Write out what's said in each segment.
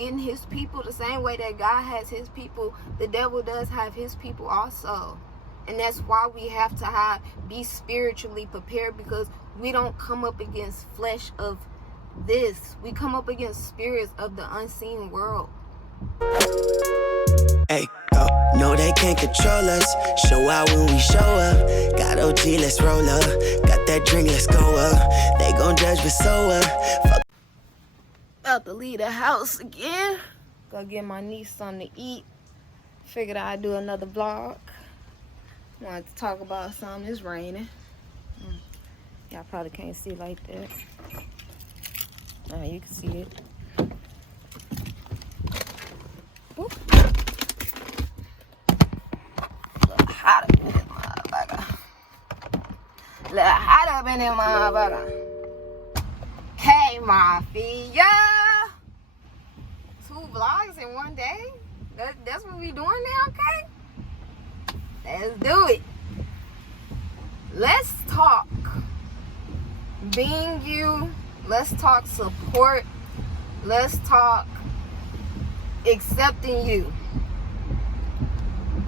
getting his people the same way that God has his people. The devil does have his people also. And that's why we have to be spiritually prepared, because we don't come up against flesh of this. We come up against spirits of the unseen world. Hey, yo, no, they can't control us. Show out when we show up. Got OG, let's roll up. Got that drink, let's go up. They gon' judge, but so what? About to leave the house again. Go get my niece something to eat. Figured I'd do another vlog. Wanted to talk about something. It's raining. Y'all probably can't see like that. You can see it. Boop. Look hot up in this motherfucker. Look hot up in this motherfucker. Hey, Mafia. 2 vlogs in one day? That's what we doing now, okay? Let's do it. Let's talk being you. Let's talk support. Let's talk accepting you.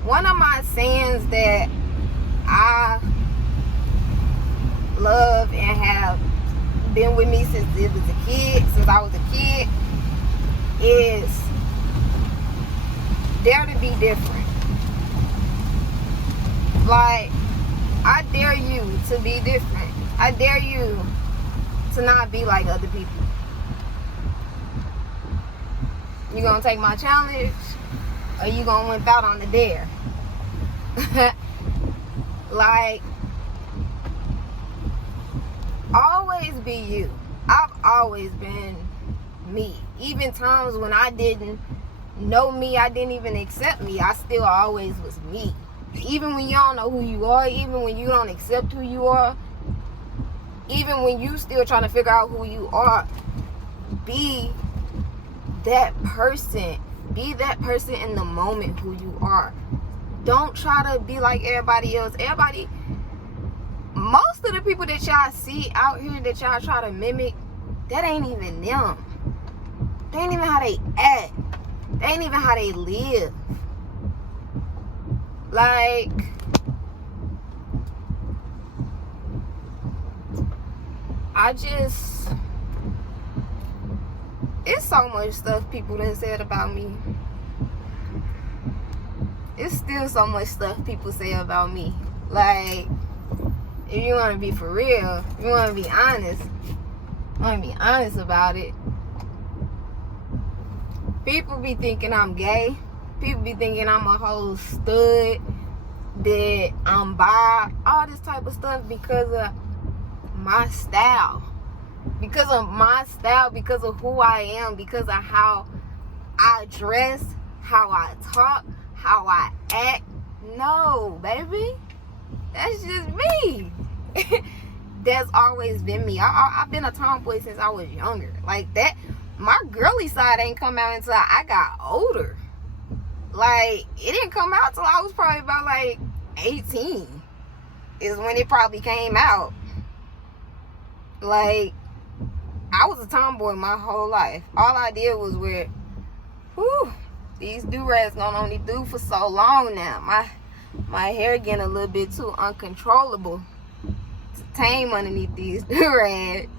One of my sayings that I love and have been with me since I was a kid, is dare to be different. Like, I dare you to be different. I dare you to not be like other people. You gonna take my challenge, or you gonna wimp out on the dare? Like, always be you. I've always been me. Even times when I didn't know me, I didn't even accept me, I still always was me. Even when you don't know who you are, even when you don't accept who you are, even when you still trying to figure out who you are, be that person. Be that person in the moment who you are. Don't try to be like everybody else. Most of the people that y'all see out here that y'all try to mimic, that ain't even them. They ain't even how they act. They ain't even how they live. Like, it's so much stuff people done said about me. It's still so much stuff people say about me. Like, if you want to be for real, if you want to be honest about it, people be thinking I'm gay. People be thinking I'm a whole stud, that I'm bi, all this type of stuff because of my style. Because of my style, because of who I am, because of how I dress, how I talk, how I act. No, baby. That's just me. That's always been me. I've been a tomboy since I was younger. Like that. My girly side ain't come out until I got older. Like, it didn't come out till I was probably about like 18 is when it probably came out. Like, I was a tomboy my whole life. All I did was wear, these do-rags gonna only do for so long now. My hair getting a little bit too uncontrollable to tame underneath these do-rags.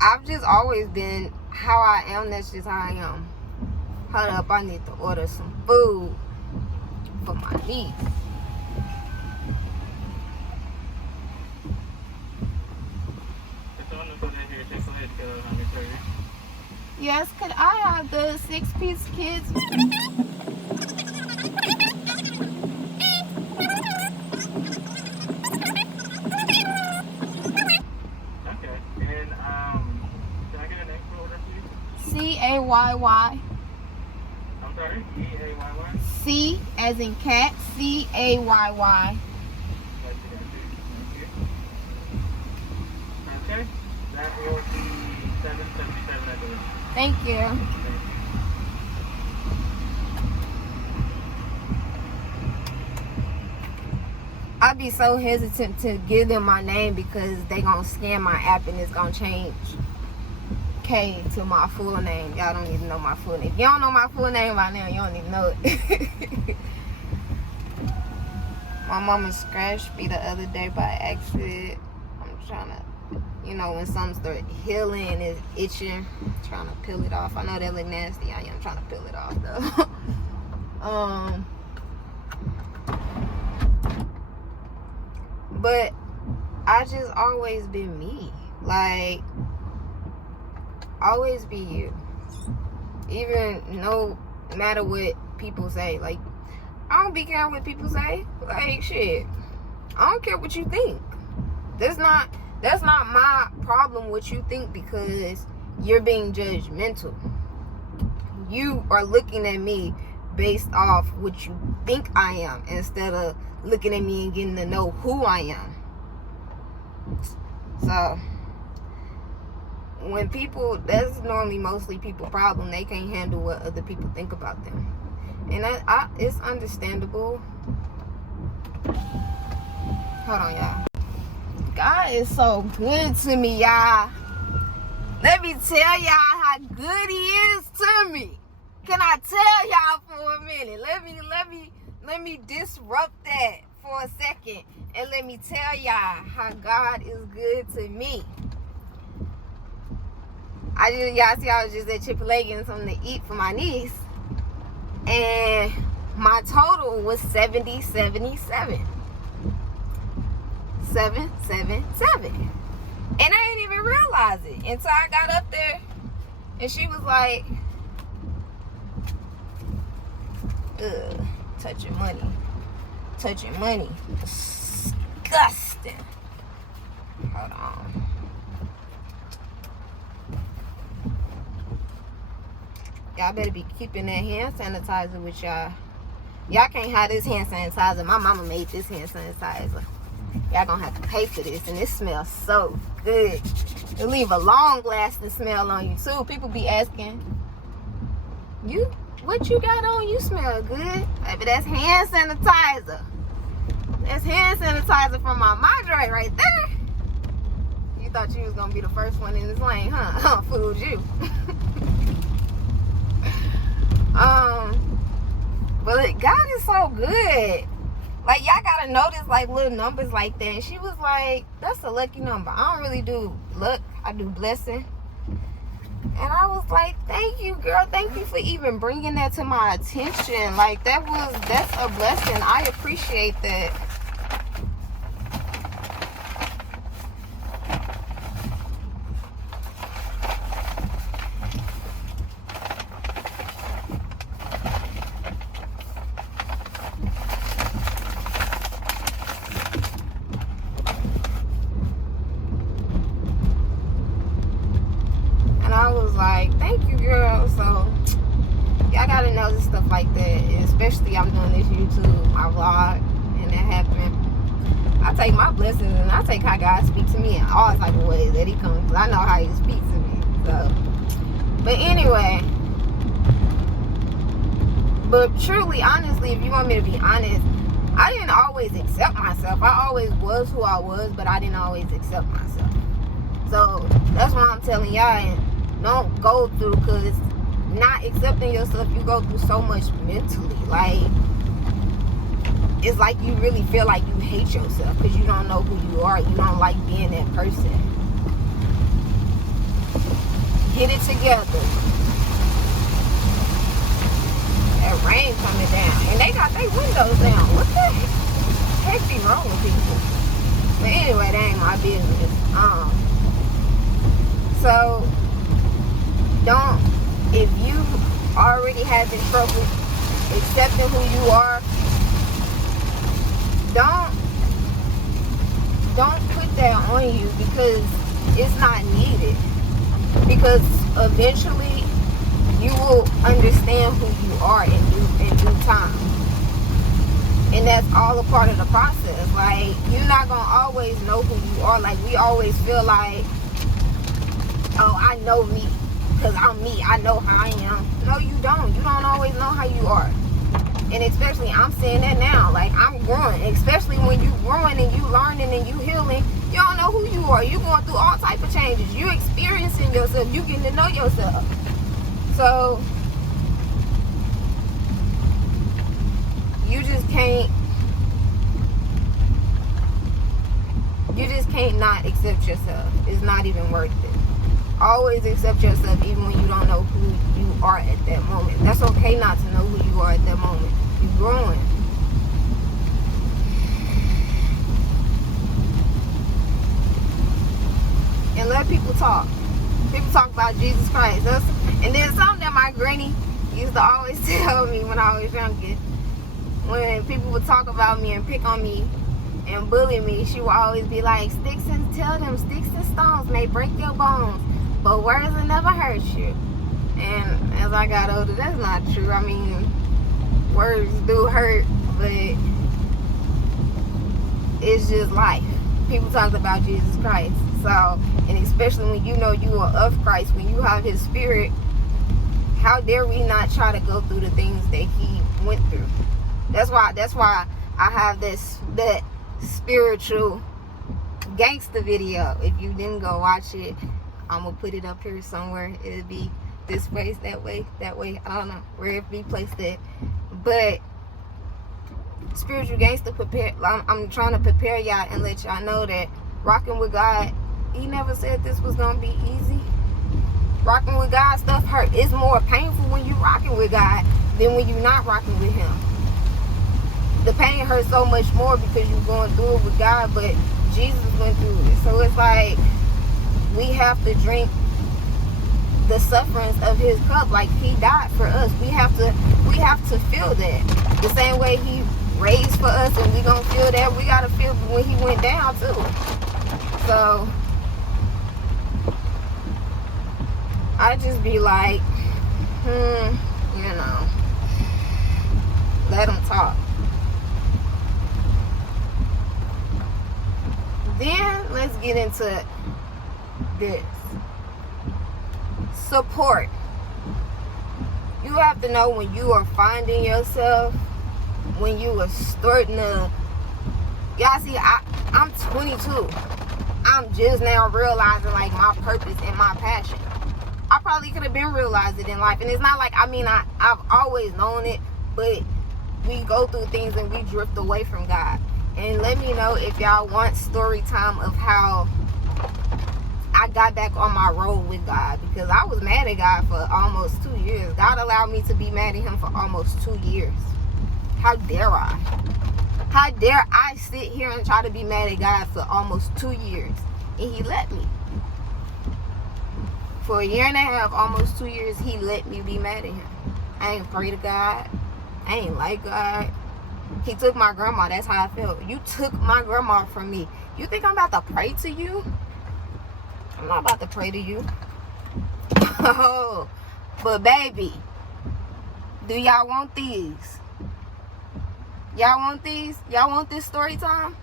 I've just always been how I am. That's just how I am. Hold up, I need to order some food for my niece. Yes, could I have the 6-piece kids? C-A-Y-Y. I'm sorry, C-A-Y-Y? C as in cat, C-A-Y-Y. Okay, that will be $7.77 at the room. Thank you. I be so hesitant to give them my name because they gonna scan my app and it's gonna change K to my full name. Y'all don't even know my full name. If you don't know my full name by now, you don't even know it. My mama scratched me the other day by accident. I'm trying to, when something starts healing and it's itching, I'm trying to peel it off. I know that look nasty. I am trying to peel it off though. But I just always been me. Like, always be you. Even no matter what people say. Like, I don't be caring what people say. Like, shit. I don't care what you think. That's not my problem what you think, because you're being judgmental. You are looking at me based off what you think I am, instead of looking at me and getting to know who I am. So when people, that's normally mostly people problem. They can't handle what other people think about them, and it's understandable. Hold on, y'all. God is so good to me, y'all. Let me tell y'all how good he is to me. Can I tell y'all for a minute? Let me disrupt that for a second, and let me tell y'all how God is good to me. Y'all see, I was just at Chick-fil-A getting something to eat for my niece, and my total was 777. 777. And I didn't even realize it until I got up there, and she was like, ugh, touching money. Disgusting. Hold on. Y'all better be keeping that hand sanitizer with y'all. Y'all can't have this hand sanitizer. My mama made this hand sanitizer. Y'all gonna have to pay for this, and it smells so good. It leave a long lasting smell on you too. People be asking, what you got on? You smell good. Baby, that's hand sanitizer. That's hand sanitizer from my madre right there. You thought you was gonna be the first one in this lane, huh? Fooled you. But God is so good. Like, y'all gotta notice like little numbers like that. And she was like, that's a lucky number. I don't really do luck, I do blessing. And I was like, thank you, girl. Thank you for even bringing that to my attention. Like, that's a blessing. I appreciate that. I was like, thank you, girl. So y'all gotta know this stuff like that, and especially I'm doing this YouTube, my vlog, and that happened. I take my blessings and I take how God speaks to me in all type of ways that he comes, because I know how he speaks to me. So, but anyway, but truly, honestly, if you want me to be honest, I didn't always accept myself. I always was who I was, but I didn't always accept myself. So that's why I'm telling y'all, and don't go through, because not accepting yourself, you go through so much mentally. Like, it's like you really feel like you hate yourself because you don't know who you are. You don't like being that person. Get it together. That rain coming down, and they got their windows down. What the heck be wrong with people? But anyway, that ain't my business. So if you already having trouble accepting who you are, don't put that on you, because it's not needed. Because eventually you will understand who you are in due time. And that's all a part of the process. Like, you're not gonna always know who you are. Like, we always feel like, oh, I know me because I'm me. I know how I am. No, you don't. You don't always know how you are. And especially, I'm saying that now, like, I'm growing. Especially when you growing and you learning and you healing, you don't know who you are. You going through all type of changes. You experiencing yourself. You getting to know yourself. So, you just can't not accept yourself. It's not even worth it. Always accept yourself even when you don't know who you are at that moment. That's okay not to know who you are at that moment. You're growing. And let people talk. People talk about Jesus Christ. And then something that my granny used to always tell me when I was younger. When people would talk about me and pick on me and bully me, she would always be like, sticks and stones may break your bones, but words will never hurt you. And as I got older, that's not true. I mean, words do hurt, but it's just life. People talk about Jesus Christ. So, and especially when you know you are of Christ, when you have his spirit, how dare we not try to go through the things that he went through? That's why I have that spiritual gangster video. If you didn't go watch it, I'm gonna put it up here somewhere. It'll be this place, that way. I don't know where it be placed at. But spiritual gangster, I'm trying to prepare y'all and let y'all know that rocking with God, he never said this was gonna be easy. Rocking with God, stuff hurt. It's more painful when you rocking with God than when you're not rocking with him. The pain hurts so much more because you're going through it with God, but Jesus went through it. So it's like we have to drink the sufferings of his cup, like he died for us. We have to feel that. The same way he raised for us, and we gonna feel that. We gotta feel when he went down too. So I just be like, you know, let him talk. Then let's get into this. Support. You have to know when you are finding yourself, when you are starting to, y'all see, I'm 22. I'm just now realizing like my purpose and my passion. I probably could have been realized it in life. And it's not like, I've always known it, but we go through things and we drift away from God. And let me know if y'all want story time of how I got back on my road with God, because I was mad at God for almost 2 years. God allowed me to be mad at him for almost 2 years. How dare I? How dare I sit here and try to be mad at God for almost 2 years? And he let me. For 1.5 years, almost 2 years, he let me be mad at him. I ain't afraid of God. I ain't like God. He took my grandma. That's how I felt. You took my grandma from me. You think I'm about to pray to you? I'm not about to pray to you. Oh, but baby, do y'all want these? Y'all want these? Y'all want this story time?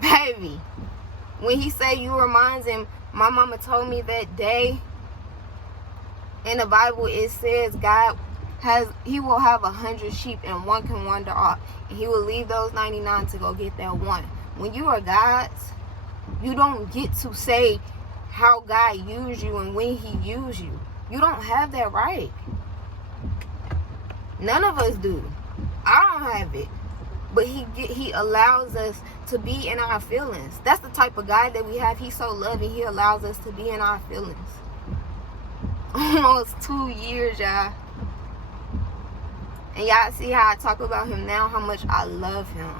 Baby, when he say you reminds him, my mama told me that day in the Bible it says God he will have 100 sheep and one can wander off, and he will leave those 99 to go get that one. When you are God's, you don't get to say how God used you and when he used you. You don't have that right. None of us do. I don't have it. But he allows us to be in our feelings. That's the type of God that we have. He's so loving. He allows us to be in our feelings. Almost 2 years, y'all. And y'all see how I talk about him now, how much I love him.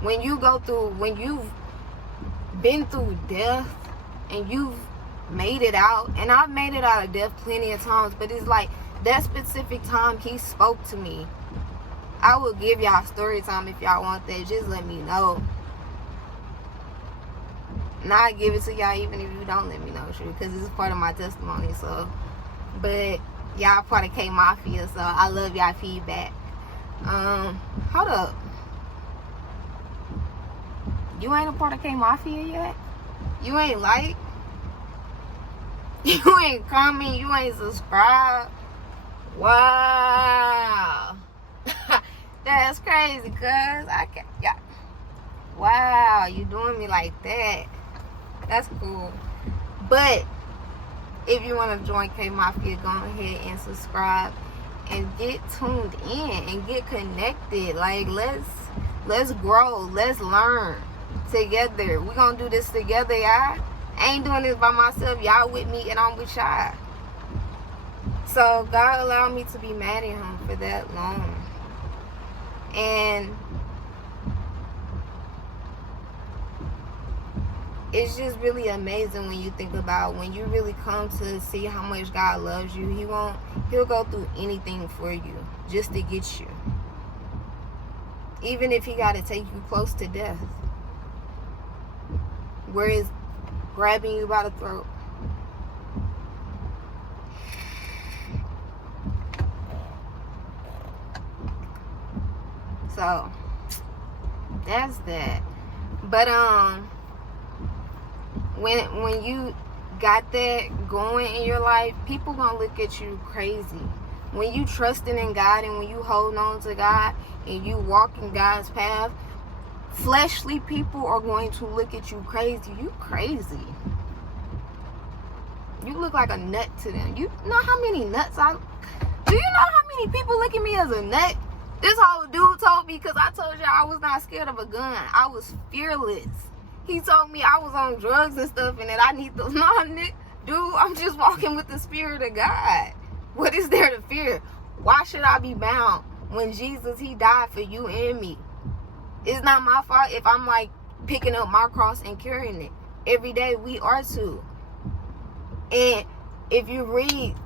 When you've been through death and you've made it out, and I've made it out of death plenty of times, but it's like that specific time he spoke to me. I will give y'all story time if y'all want that. Just let me know. And I'll give it to y'all even if you don't let me know, because it's part of my testimony. So, but y'all part of K Mafia, so I love y'all feedback. Hold up. You ain't a part of K Mafia yet? You ain't like? You ain't comment? You ain't subscribe? Wow. That's crazy, cuz I can't. Yeah. Wow, you doing me like that. That's cool. But if you want to join K Mafia, go ahead and subscribe and get tuned in and get connected. Like, let's grow, let's learn together. We're gonna do this together, y'all. I ain't doing this by myself. Y'all with me and I'm with y'all. So God allowed me to be mad at him for that long. And it's just really amazing when you think about, when you really come to see how much God loves you. He'll go through anything for you just to get you. Even if he got to take you close to death. Where he's grabbing you by the throat. So that's that. But when you got that going in your life, people gonna look at you crazy. When you trusting in God and when you holding on to God and you walk in God's path, fleshly people are going to look at you crazy. You crazy. You look like a nut to them. You know how many nuts do you know how many people look at me as a nut? This whole dude told me, because I told y'all I was not scared of a gun. I was fearless. He told me I was on drugs and stuff and that I need those. No, dude, I'm just walking with the Spirit of God. What is there to fear? Why should I be bound when Jesus, he died for you and me? It's not my fault if I'm like picking up my cross and carrying it. Every day we are too. And if you read,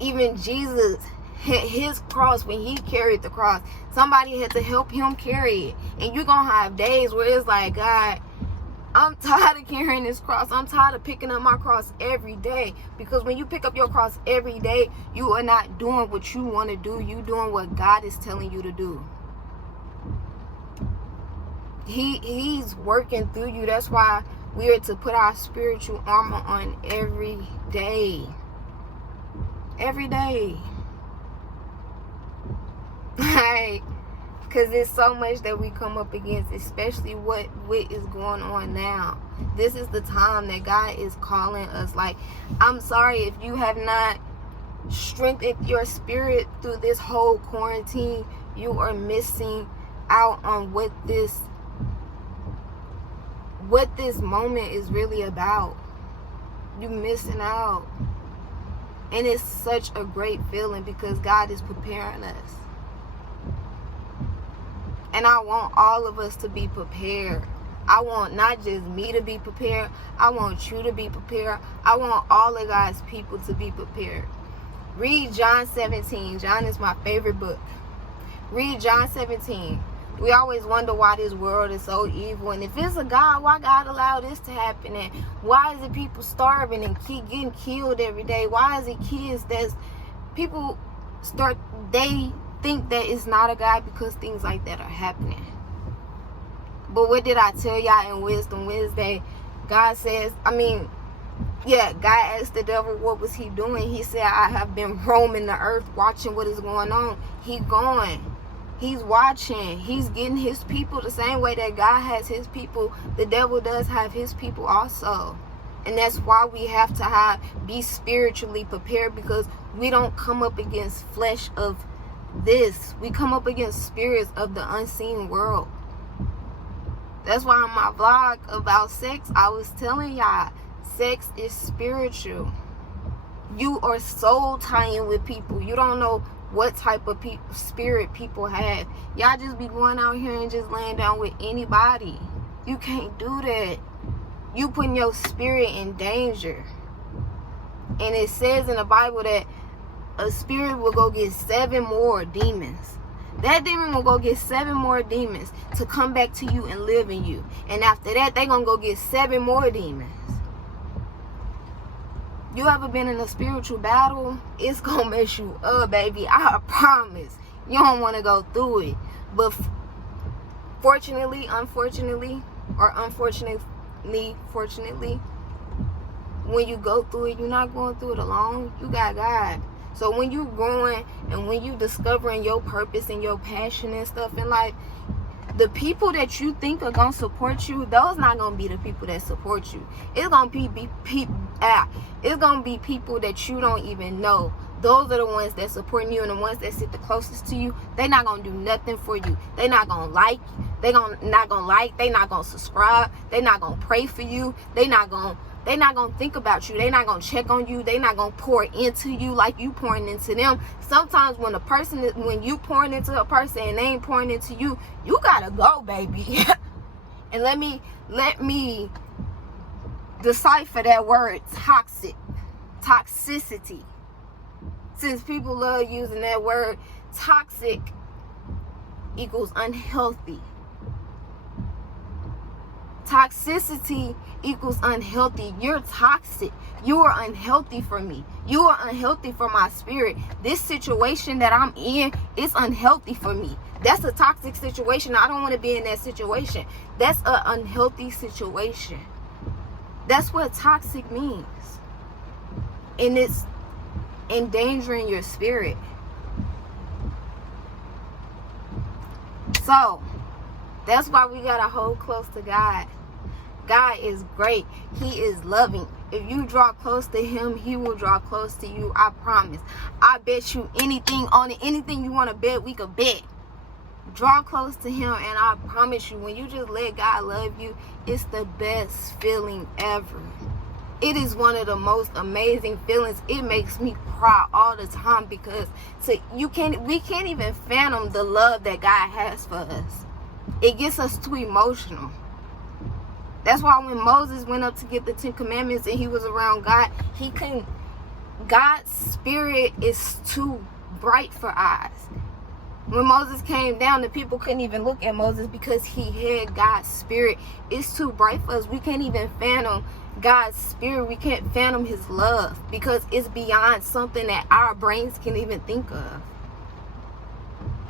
even Jesus, his cross, when he carried the cross, somebody had to help him carry it. And you're gonna have days where it's like, God, I'm tired of carrying this cross. I'm tired of picking up my cross every day. Because when you pick up your cross every day, you are not doing what you want to do. You doing what God is telling you to do. He's working through you. That's why we are to put our spiritual armor on every day. Every day. Like, because there's so much that we come up against, especially what is going on now. This is the time that God is calling us. Like, I'm sorry if you have not strengthened your spirit through this whole quarantine. You are missing out on what this moment is really about. You missing out. And it's such a great feeling because God is preparing us. And I want all of us to be prepared. I want not just me to be prepared. I want you to be prepared. I want all of God's people to be prepared. Read John 17. John is my favorite book. Read John 17. We always wonder why this world is so evil. And if it's a God, why God allowed this to happen? And why is it people starving and keep getting killed every day? Why is it kids they think that it's not a God because things like that are happening. But what did I tell y'all in Wisdom Wednesday? God says, God asked the devil what was he doing. He said, I have been roaming the earth watching what is going on. He's watching. He's getting his people the same way that God has his people. The devil does have his people also. And that's why we have to be spiritually prepared, because we don't come up against flesh of this. We come up against spirits of the unseen world. That's why on my vlog about sex, I was telling y'all, sex is spiritual. You are soul tying with people. You don't know what type of spirit people have. Y'all just be going out here and just laying down with anybody. You can't do that. You putting your spirit in danger. And it says in the Bible that a spirit will go get 7 more demons. That demon will go get 7 more demons to come back to you and live in you. And after that, they're going to go get 7 more demons. You ever been in a spiritual battle? It's going to mess you up, baby. I promise. You don't want to go through it. But fortunately, unfortunately, fortunately, when you go through it, you're not going through it alone. You got God. So when you growing and when you discovering your purpose and your passion and stuff in life, the people that you think are gonna support you, those not gonna be the people that support you. It's gonna be people that you don't even know. Those are the ones that support you, and the ones that sit the closest to you, they not gonna do nothing for you. They not gonna like. They not gonna subscribe. They not gonna pray for you. They not gonna think about you. They not gonna check on you. They not gonna pour into you like you pouring into them. Sometimes when you pouring into a person and they ain't pouring into you, you gotta go, baby. And let me decipher that word toxicity. Since people love using that word, toxic equals unhealthy. Toxicity equals unhealthy. You're toxic. You are unhealthy for me. You are unhealthy for my spirit. This situation that I'm in is unhealthy for me. That's a toxic situation. I don't want to be in that situation. That's an unhealthy situation. That's what toxic means. And it's endangering your spirit. So that's why we gotta hold close to God. God is great. He is loving. If you draw close to him, he will draw close to you. I promise. I bet you anything on it. Anything you want to bet, we could bet. Draw close to him, and I promise you, when you just let God love you, it's the best feeling ever. It is one of the most amazing feelings. It makes me cry all the time because we can't even fathom the love that God has for us. It gets us too emotional. That's why when Moses went up to get the 10 Commandments and he was around God, he couldn't. God's spirit is too bright for eyes. When Moses came down, the people couldn't even look at Moses because he had God's spirit. It's too bright for us. We can't even fathom God's spirit. We can't fathom his love because it's beyond something that our brains can even think of.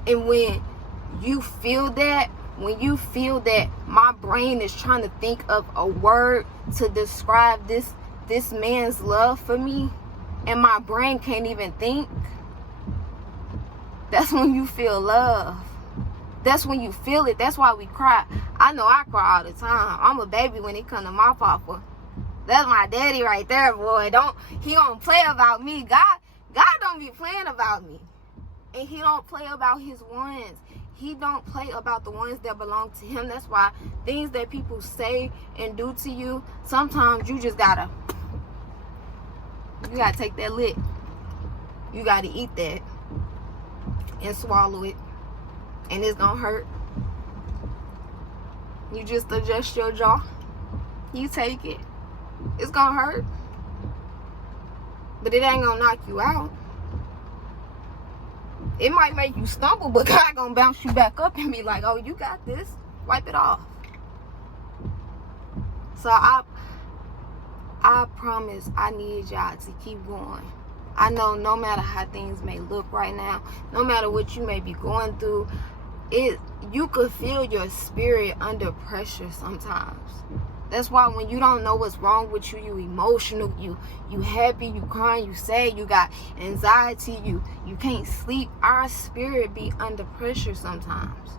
And when you feel that, my brain is trying to think of a word to describe this man's love for me, and my brain can't even think, that's when you feel love. That's when you feel it. That's why we cry. I know I cry all the time. I'm a baby when it comes to my papa. That's my daddy right there, boy. He don't play about me. God don't be playing about me. And he don't play about his ones. He don't play about the ones that belong to him. That's why things that people say and do to you, sometimes you just gotta take that lick. You gotta eat that and swallow it. And it's gonna hurt. You just adjust your jaw. You take it. It's gonna hurt. But it ain't gonna knock you out. It might make you stumble, but God gonna bounce you back up and be like, oh, you got this. Wipe it off. So I promise I need y'all to keep going. I know no matter how things may look right now, no matter what you may be going through, you could feel your spirit under pressure sometimes. That's why when you don't know what's wrong with you, you emotional, you happy, you crying, you sad, you got anxiety, you can't sleep. Our spirit be under pressure sometimes.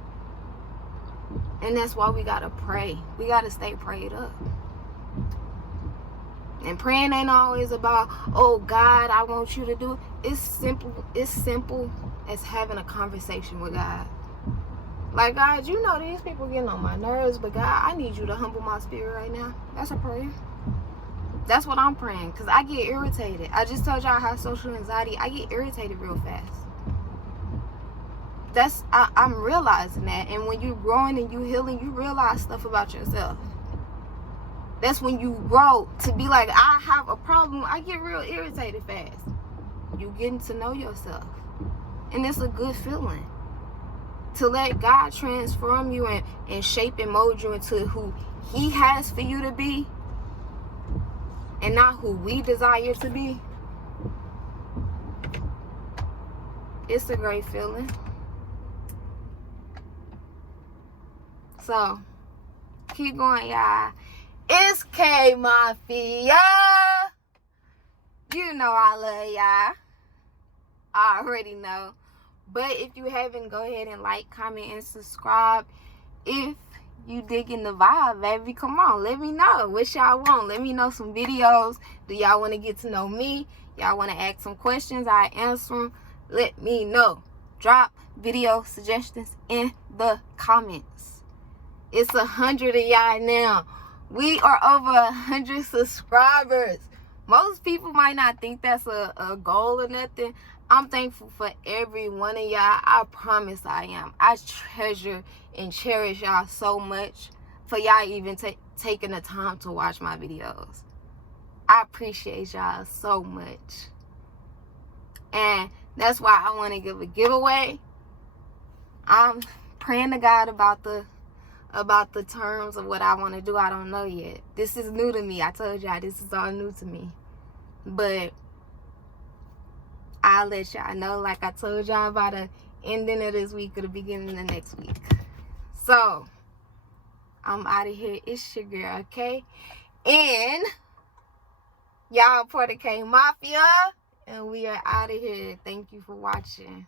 And that's why we gotta pray. We gotta stay prayed up. And praying ain't always about, oh God, I want you to do it. It's simple as having a conversation with God. Like, God, you know these people getting on my nerves, but God, I need you to humble my spirit right now. That's a prayer. That's what I'm praying, because I get irritated. I just told y'all I have social anxiety. I get irritated real fast. I'm realizing that. And when you're growing and you healing, you realize stuff about yourself. That's when you grow to be like, I have a problem. I get real irritated fast. You getting to know yourself. And it's a good feeling. To let God transform you and shape and mold you into who he has for you to be. And not who we desire to be. It's a great feeling. So, keep going, y'all. It's K Mafia. You know I love y'all. I already know. But if you haven't, go ahead and like, comment, and subscribe. If you digging the vibe, baby, come on, let me know what y'all want. Let me know some videos. Do y'all want to get to know me? Y'all want to ask some questions? I answer them. Let me know. Drop video suggestions in the comments. It's 100 of y'all now. We are over 100 subscribers. Most people might not think that's a goal or nothing. I'm thankful for every one of y'all. I promise I am. I treasure and cherish y'all so much for y'all even taking the time to watch my videos. I appreciate y'all so much. And that's why I want to give a giveaway. I'm praying to God about the terms of what I want to do. I don't know yet. This is new to me. I told y'all this is all new to me. But I'll let y'all know, like I told y'all, about the ending of this week or the beginning of the next week. So, I'm out of here. It's your girl, okay? And y'all part of K Mafia. And we are out of here. Thank you for watching.